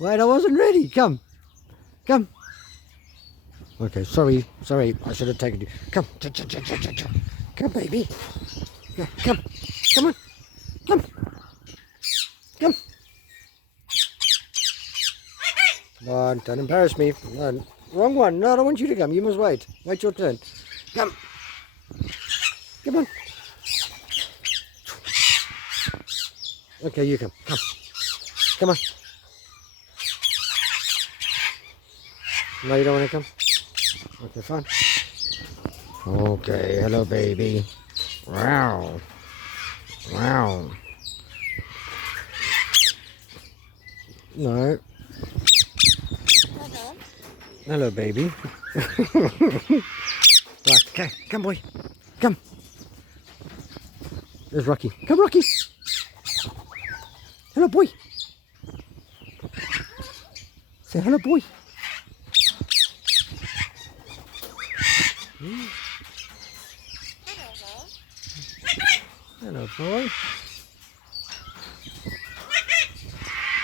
Wait, I wasn't ready. Come. Come. Okay, sorry. I should have taken you. Come. Come, baby. Yeah, come. Come on. Come. Come. Come on, don't embarrass me. No, wrong one. No, I don't want you to come. You must wait. Wait your turn. Come. Come on. Okay, you come. Come. Come on. No, you don't want to come? Okay, fine. Okay, hello, baby. Wow. Wow. No. Hello, baby. Right, okay, come, boy. Come. There's Rocky. Come, Rocky. Hello, boy. Say hello, boy. Hello, boy.